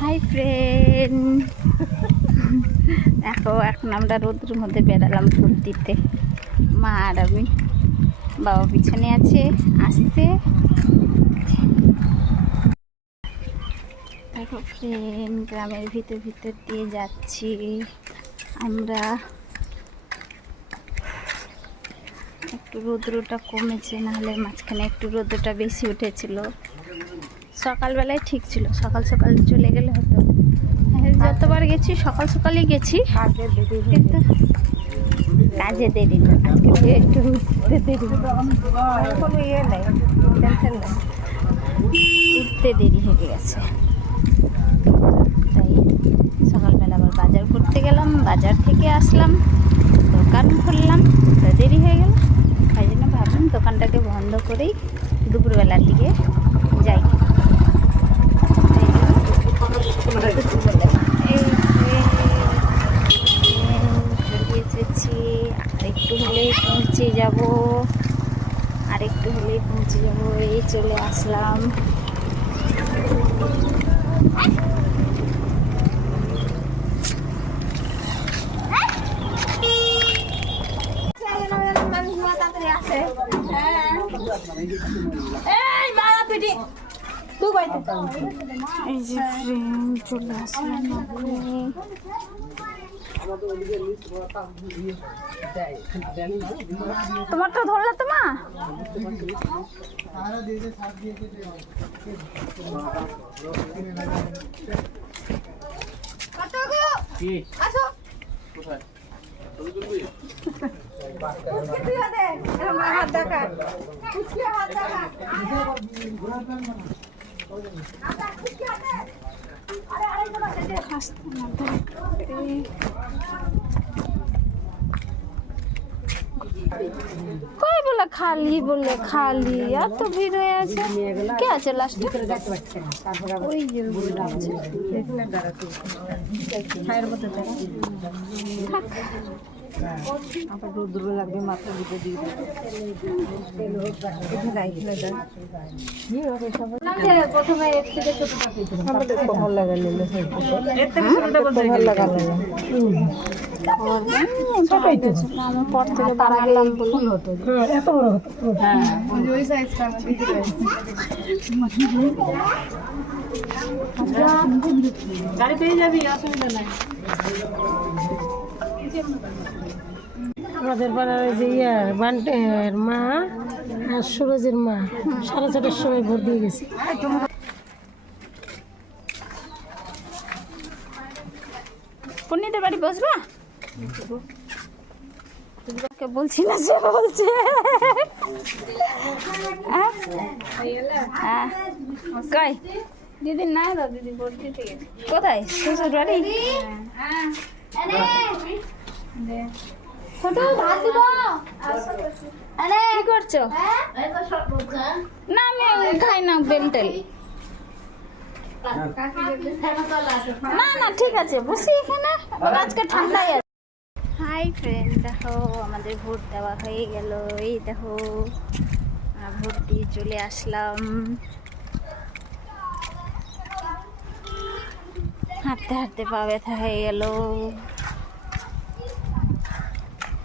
Hi friend, দেখো এখন আমরা রোদের মধ্যে বেড়ালাম ভোট দিতে। মা আর আমি, বাবা পিছনে আছে, আসছে। দেখো ফ্রেন্ড, গ্রামের ভিতর দিয়ে যাচ্ছি আমরা। একটু রৌদ্রটা কমেছে, নাহলে মাঝখানে একটু রৌদ্রটা বেশি উঠেছিল। সকালবেলায় ঠিক ছিল, সকাল সকাল চলে গেলে হতো। যতবার গেছি সকাল সকালই গেছি, কিন্তু কাজে দেরি না। আজকে একটু উঠতে দেরি, কোনো ইয়ে নেই, টেনশন নেই, উঠতে দেরি হয়ে গেছে। তাই সকালবেলা আবার বাজার করতে গেলাম, বাজার থেকে আসলাম, দোকান খুললাম, তো দেরি হয়ে গেল। তাই জন্য ভাবলাম দোকানটাকে বন্ধ করেই দুপুরবেলার দিকে যাই। চলে এসেছি, আরেকটু হলেই পৌঁছে যাব, এই চলে আসলাম। এই যে ফ্রেন্ড, চলে আসলাম। তোমারটা ধরলে তো মা? কই বলে খালি, বলে খালি, আর তো ভিড় হয়ে আছে। কে আছে লাস্টে? ওই যে আবার রোদ্র লাগবে, মাথা দিতে দিয়ে প্রথমে ভালো লাগালে আমার পর থেকে তারা গেলাম ফুল হতো, এত বড় হতো। গাড়ি পেয়ে যাবি, অসুবিধা নাই। আমাদের পাড়ার ওই যে বান্টের মা আর সুরজের মা 6:30টার সময় ভোট দিয়ে গেছে। পূর্ণিদের বাড়ি বসবা? বলছি না, সে বলছে। কই দিদি? না দিদি ভোট দিতে গেছে। কোথায়? শ্বশুর বাড়ি? কি করছো? না আমি খাই না বেলটেল। না না ঠিক আছে, বসি এখানে, আজকে ঠান্ডাই আছে। হাই ফ্রেন্ড, দেখো আমাদের ভোট দেওয়া হয়ে গেল। এই দেখো ভোট দিয়ে চলে আসলাম। হাঁটতে হাঁটতে পা ব্যথা হয়ে গেল।